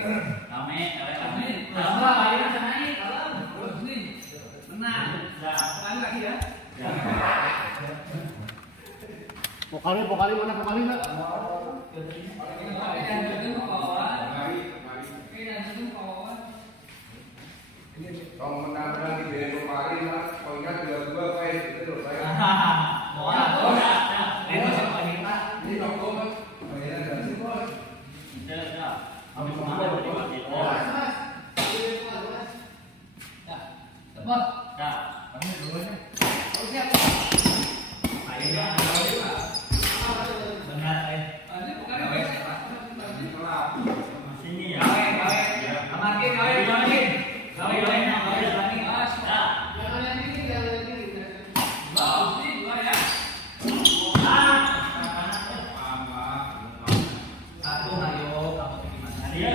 Rame, Rame. tambah airnya naik, kalau terus nih. Menang. Lagi ya. Pokali mana pokali nak? Kalau menang-menang di beda pokali lah, kalau ingat 2-2 kayak itu terus saya. Ini nongko kan? Mainan dari situ kan? Habis kemana tadi Pak? Cepat. Dah. Kamu duluan. Siap. Ayo. Benar, Ini bukan sini ya. Amatin. Jangan yang ini, Bagus nih, dua ya. Satu, ayo, kamu gimana? Dia.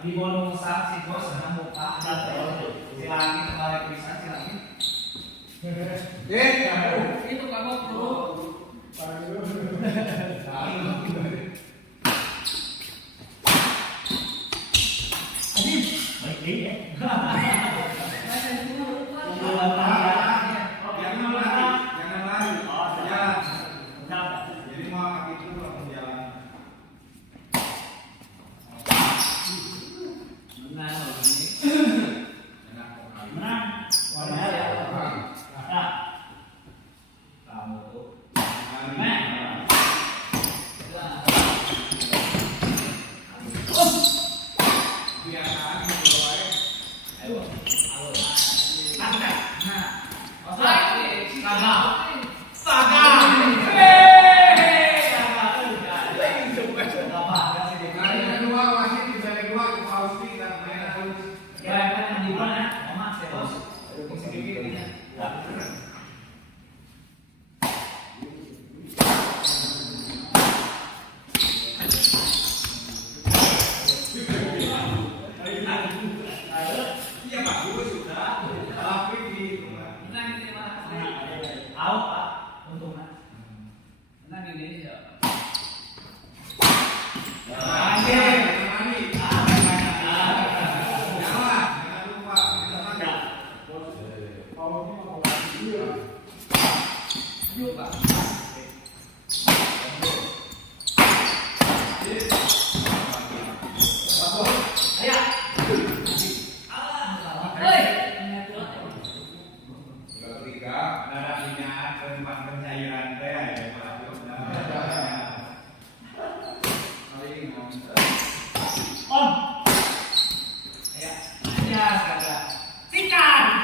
Di bonus si bos sama muka silangin kembali bisa silangin itu kamu perlu Baik ya. Jangan lari. Ya. Jadi mau kaki itu langsung jalan. Menang. kamu tuh Sikat.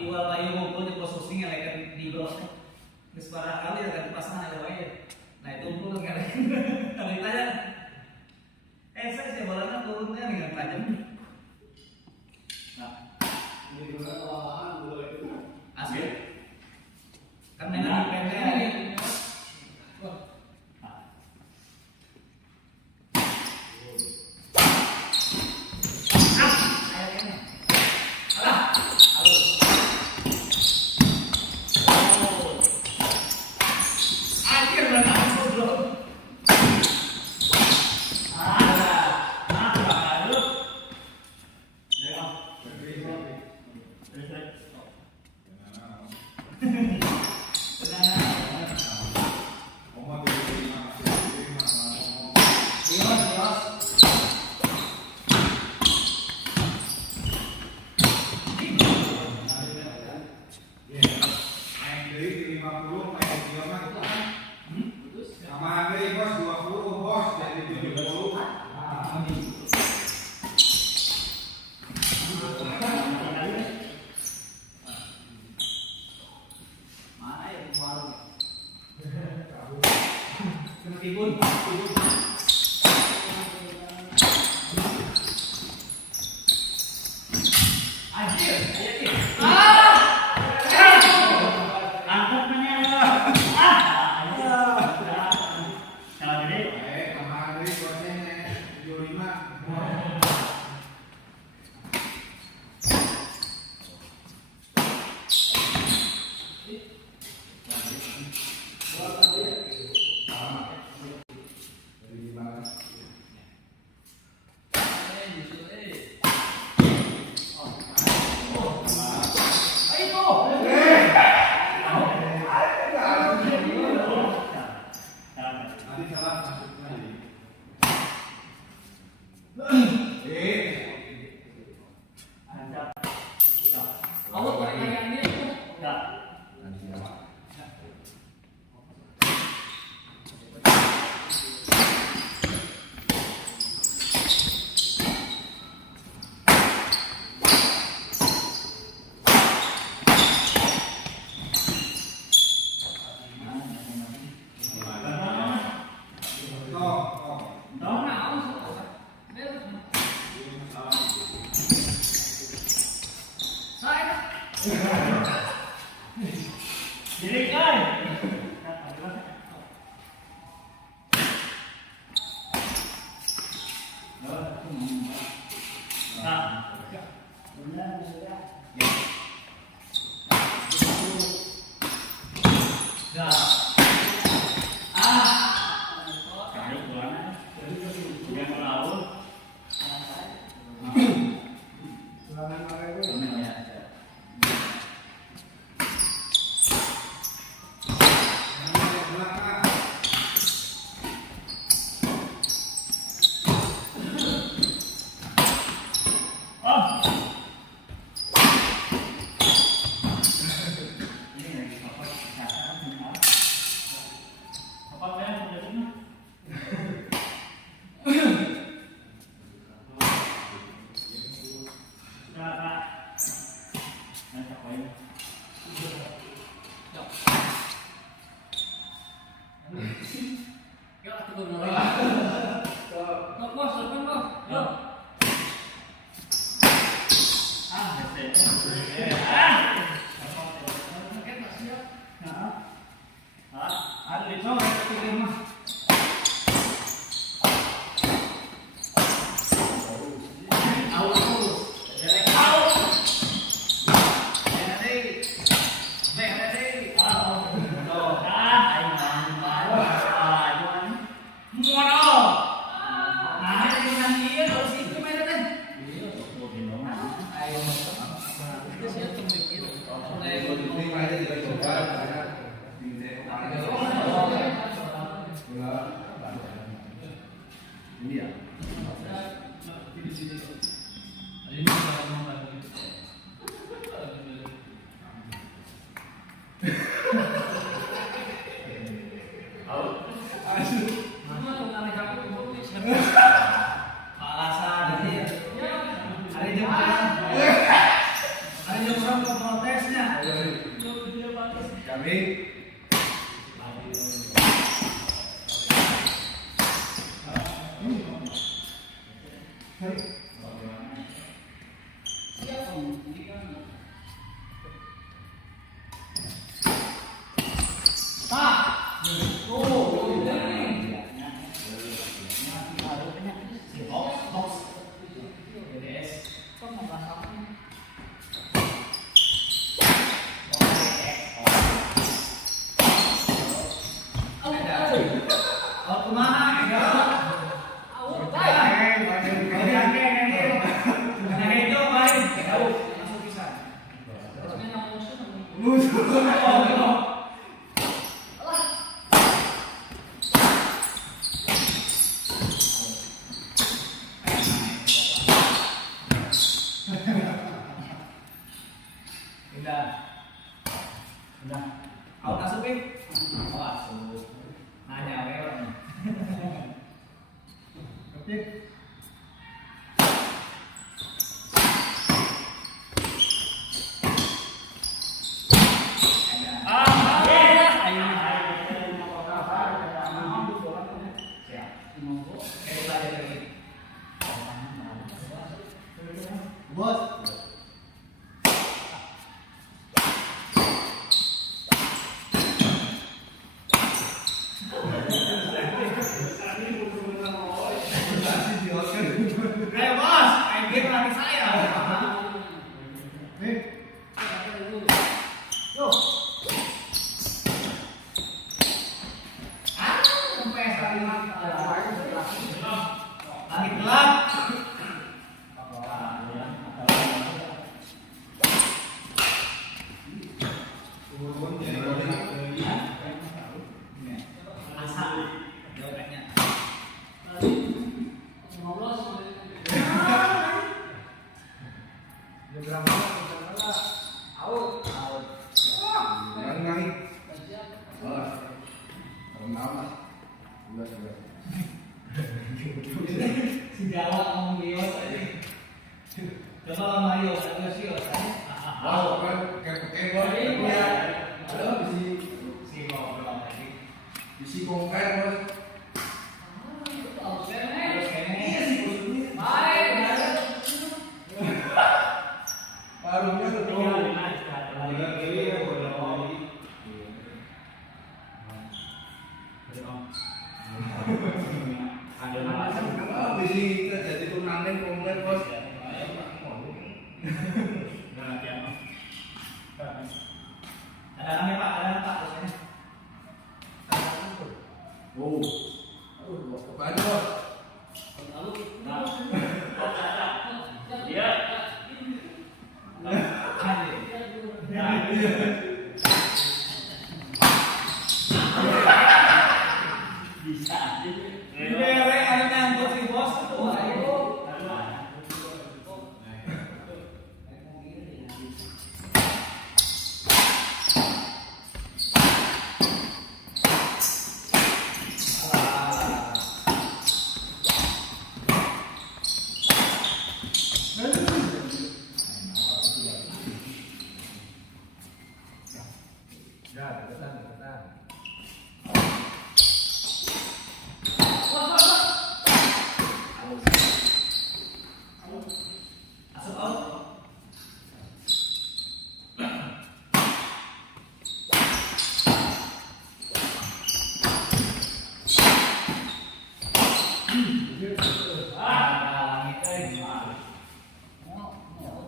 Iwal bayu ngumpul di posisinya lagi di blok. Terus para kali ada pasangan ada wae. Nah itu ngumpul kan. Kalau ditanya, saya sih bolanya turunnya dengan tajam. Nah, asli. Kan dengan pendek. Jadi kan. Nah. Derek ada nyangkut si bos tuh, ayo. Asup out.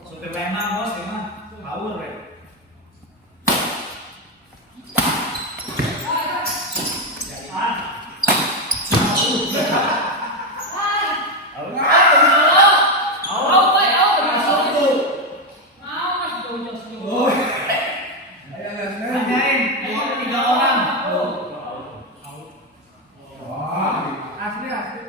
Supir lemah bos, emang power ya. Tanyain, ini ada 3 orang. Asli asli.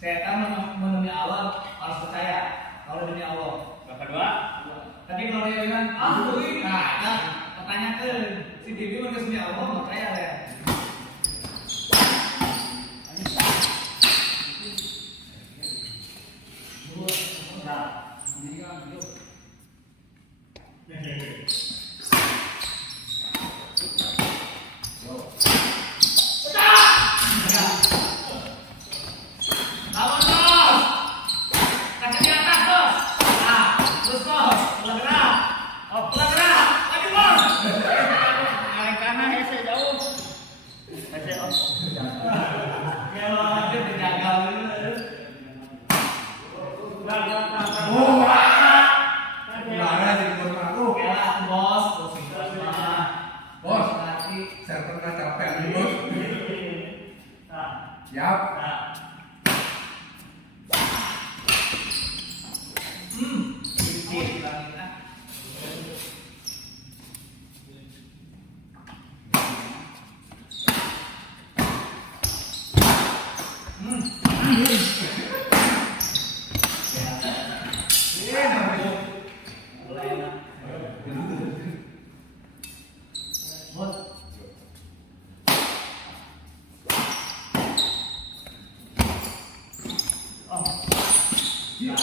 Saya kan menemui awal harus percaya kalau demi Allah. Tapi kalau dia bilang, nah, pertanyakan si Bibi mau demi Allah percaya ya. Lawan bos, kaca di atas bos. Nah, terus bos, pulang gerak. Oh, pulang gerak, lagi bos. Ya, dia dijagal dulu. Gimana sih bos aku? Oke lah, bos, bos itu Bos. nanti. Saya pernah capek nih bos. Siap. Sedikit bilangin ah. Mulai lah. Bos. Oh. Ya,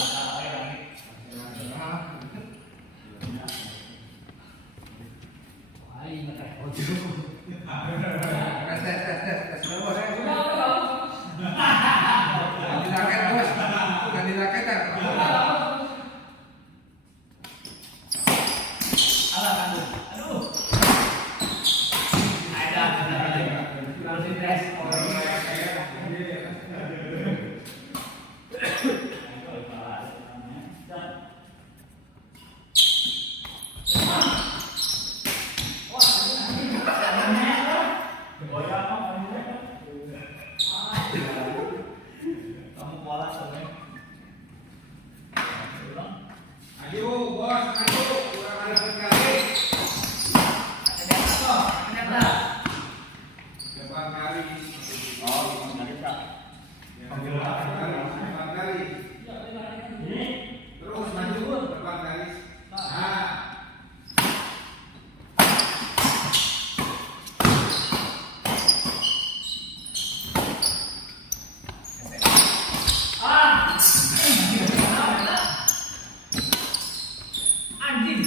Tes bos. Ganti raket bos. Ganti raket ya. Alah, aduh. Ada. Harus dites. Kamu pola sebenarnya. Ayo bos, ayo. Kurang ada sekali. Ternyata. Depan kali. Depan kali. Terus maju depan kali. Nah. Anjing.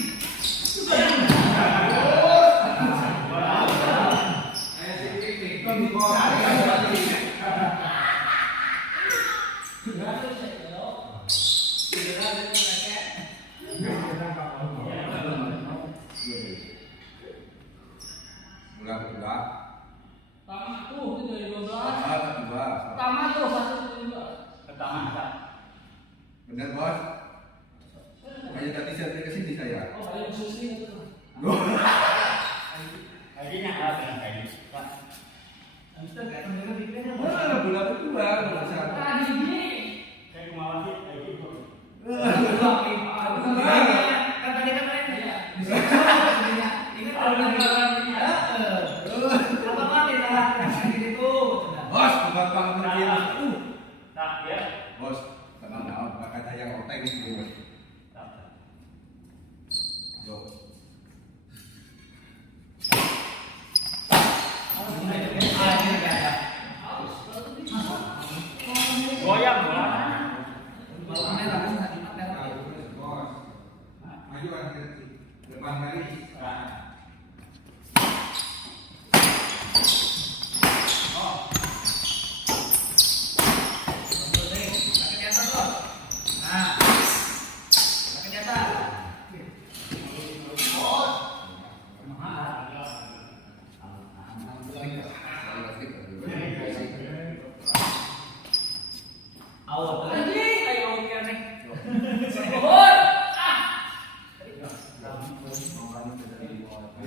Bulan kedua. Pertama. Bener bos. Kayak tadi saya ke sini saya. Bisa nggak? Tengah pikirnya. Mana bulan kedua, bulan satu. Tadi ini. Kayak kemarin sih, kayak gitu. Kan tadi kan lain ya. Ini kalau apa mati lah gitu. Bos, bukan bang begini. Nah, ya. Bos, tenang naon, pakai tayang oteng gitu. Yo. Goyang, bola. Bos, maju kan depan kali.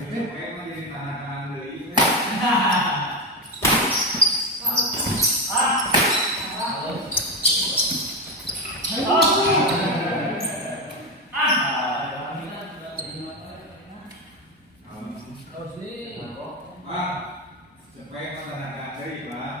Memang jadi tangan-tangan deui. Pak, cepet tangan-tangan deui, Pak.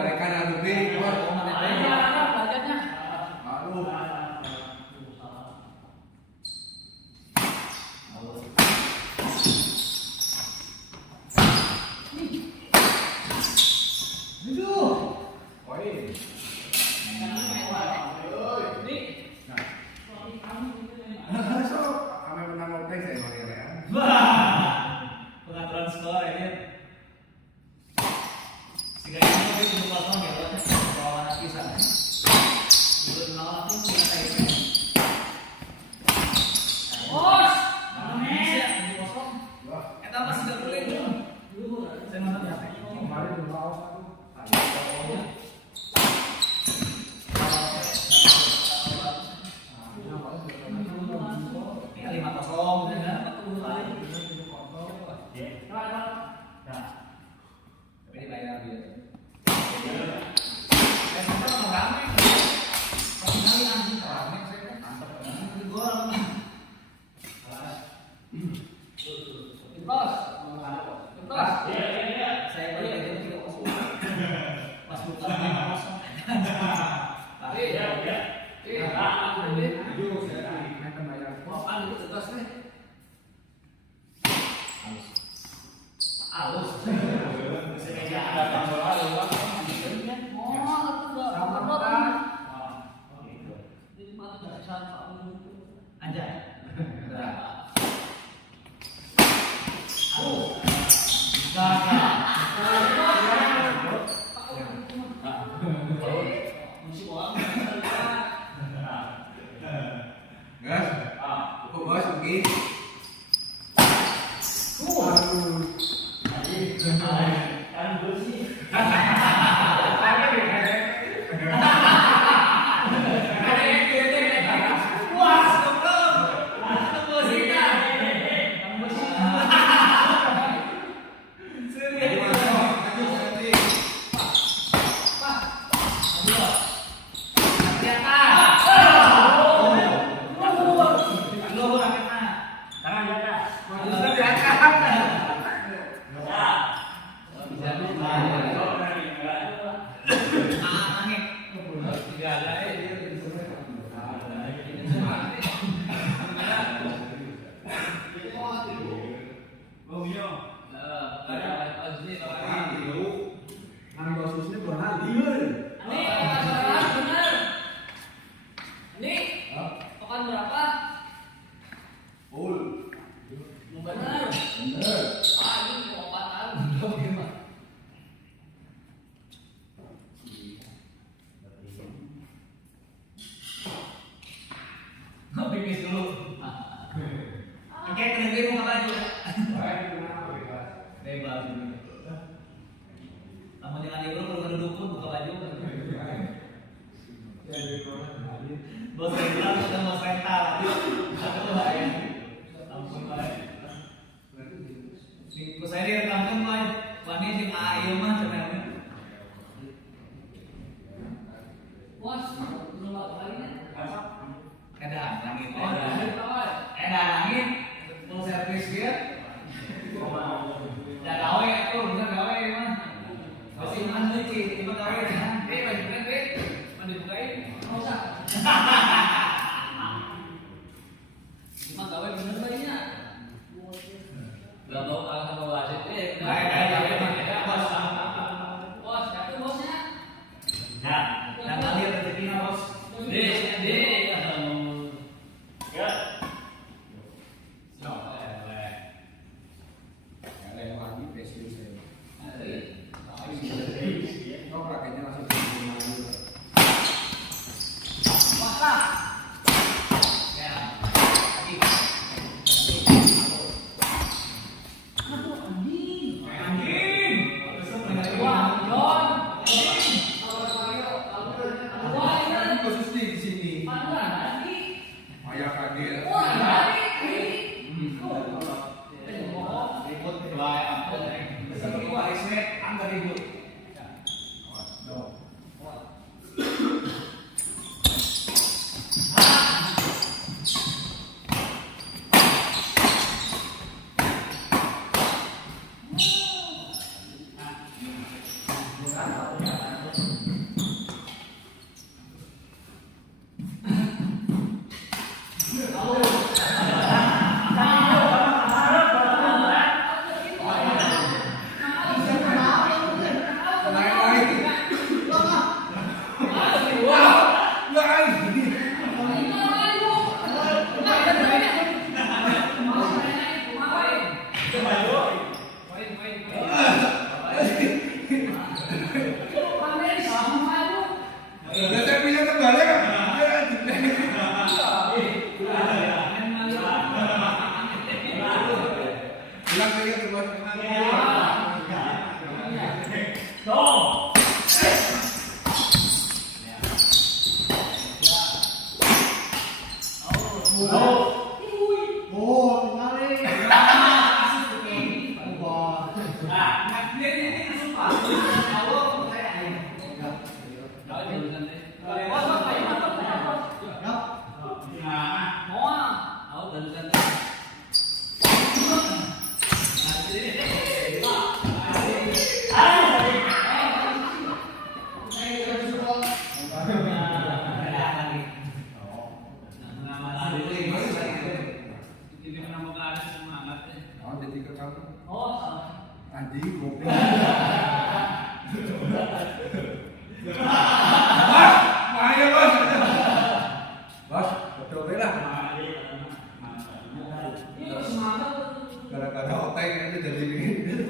Rekan anu deui, Bos. Aduh. Poin. Sok, kami menang oteng saya mau ya. Pengaturan skor ini. Sehingga ini lebih dulu kosong ya, lawan pisah. Dulu lawan pun punya kayak Bos, Indonesia dulu kosong. Kita masih tidak boleh dulu. Saya nonton ya. Kemarin belum lawan. Ini 5-0 dengan betul lagi. Tapi dibayar dia. Saya sempat mau rame. Pas kali anjing rame saya mantap. Ini gol. Bos. Bos. Saya beli itu 3-0. Pas buka 5-0. Tapi ya. Aduh, saya akan bayar. Apaan itu tegas nih? Halus. Sebenarnya ada tambah halus. Anjay. Gas. Kok bos begini? dengan Ibro baru dukun buka baju. Bos rental sudah bos rental. Aku bayar. Ampun baik. Si saya di kampung mah wani si ayo mah sebenarnya. Bos, belum kalinya. Edan langit. Edan langit. Full service dia. Dah gawe aku, bener gawe mah. Masih mana sih? Tiba gawe kan? Baju bener, mandi bukain. Enggak usah. Cuma gawe bener bayinya. Enggak tahu kalah sama wasit. Bos. Bos, tapi bosnya. Nah, dan kali rezekinya bos. Gara-gara otak itu jadi begini.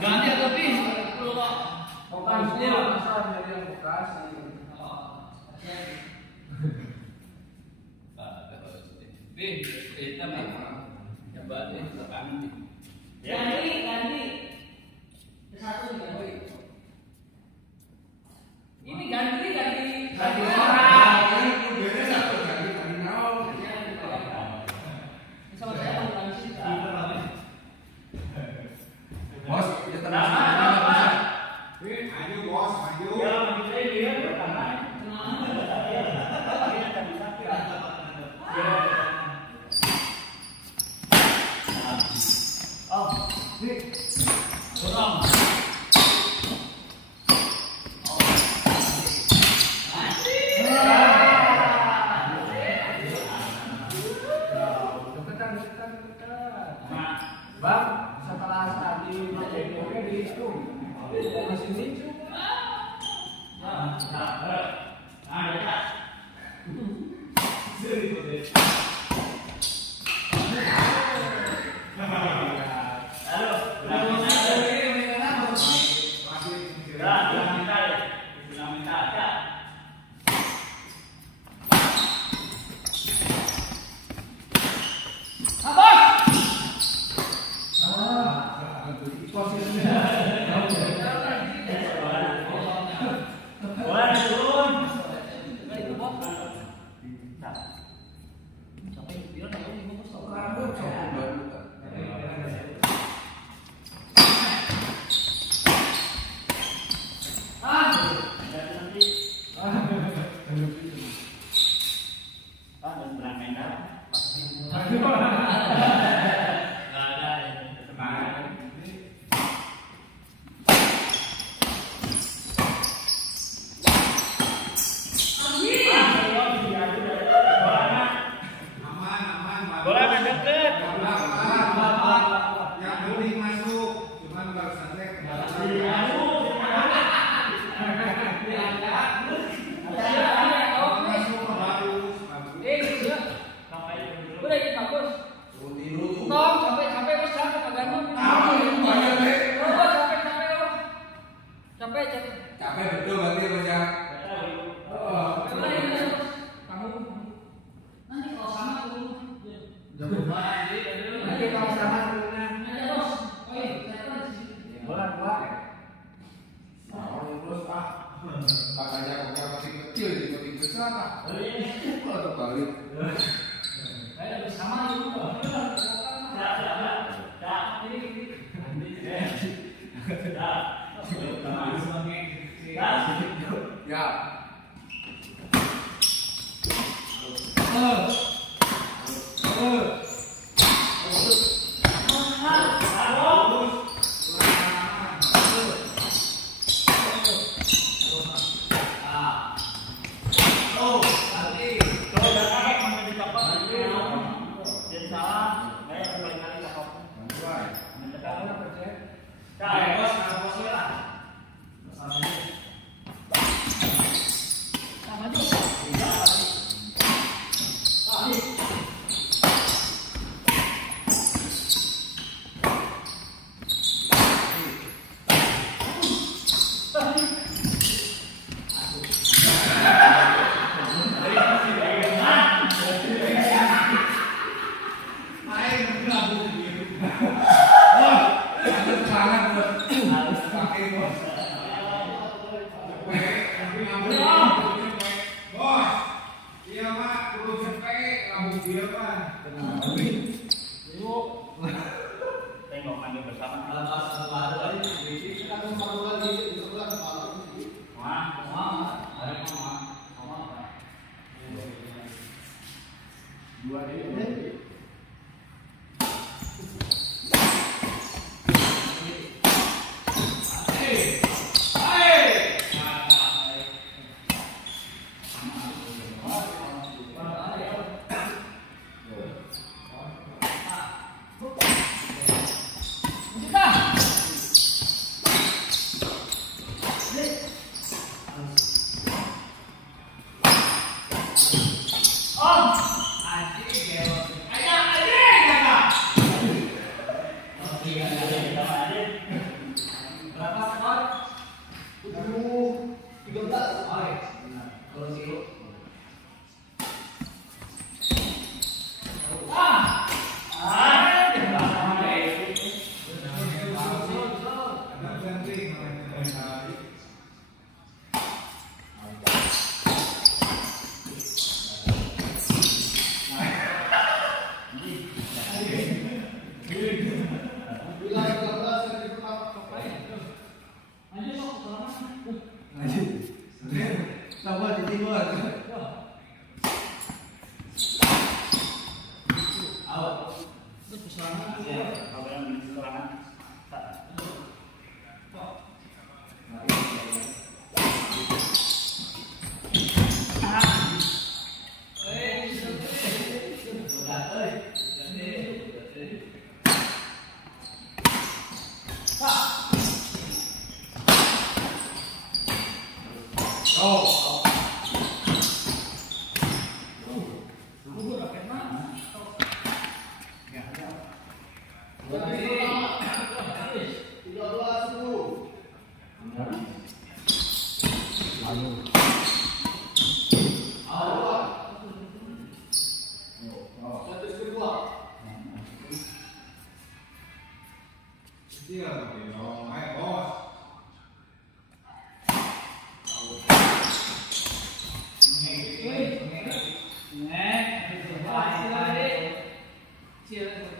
Ganti atau pin? Ini ganti. Bos, ya tenang. Maju bos, maju. Capek, capek. Capek betul berarti Mas ya. Oh. Nanti kalau sama turun. Nanti kalau sama turunnya. Ada bos. Oh iya, saya kan di sini. Bulan. Terus makanya kok masih kecil jadi besar. Oh, terbalik. Saya sama itu. Ya. Siap.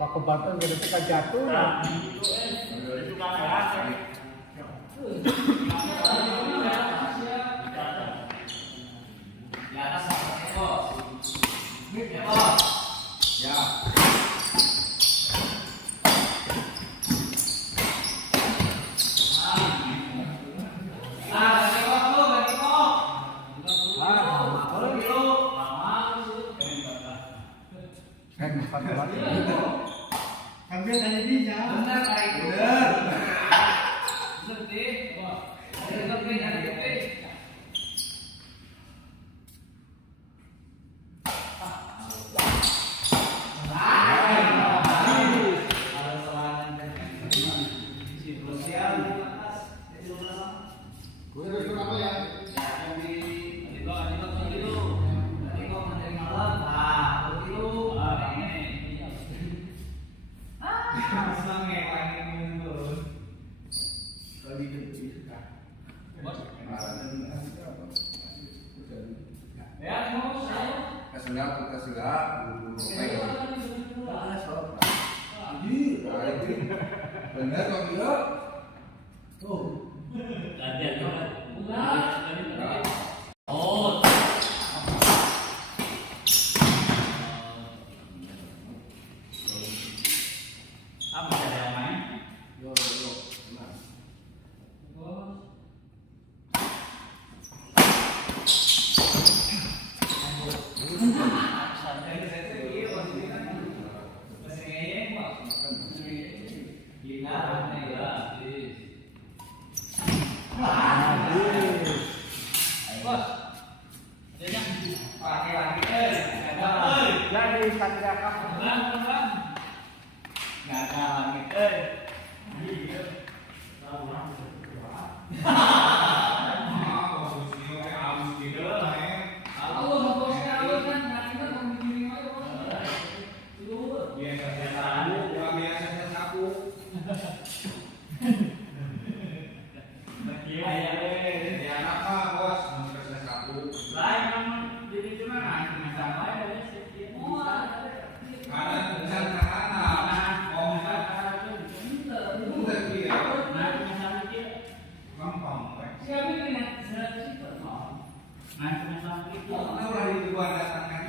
Pak Banten jadi suka jatuh. Di atas sama bos. Ya bos. Ya. Ganti kok lu, ganti kok. Kalau gitu, Kan dia tadi bisa. Bener kayak gitu. Bener. Seperti, wah, ada lebih dari lebih. Gue harus apa ya? Bener kok kira? Oh, apa ada yang main? Jadi Satria Cup. Nggak ada lagi.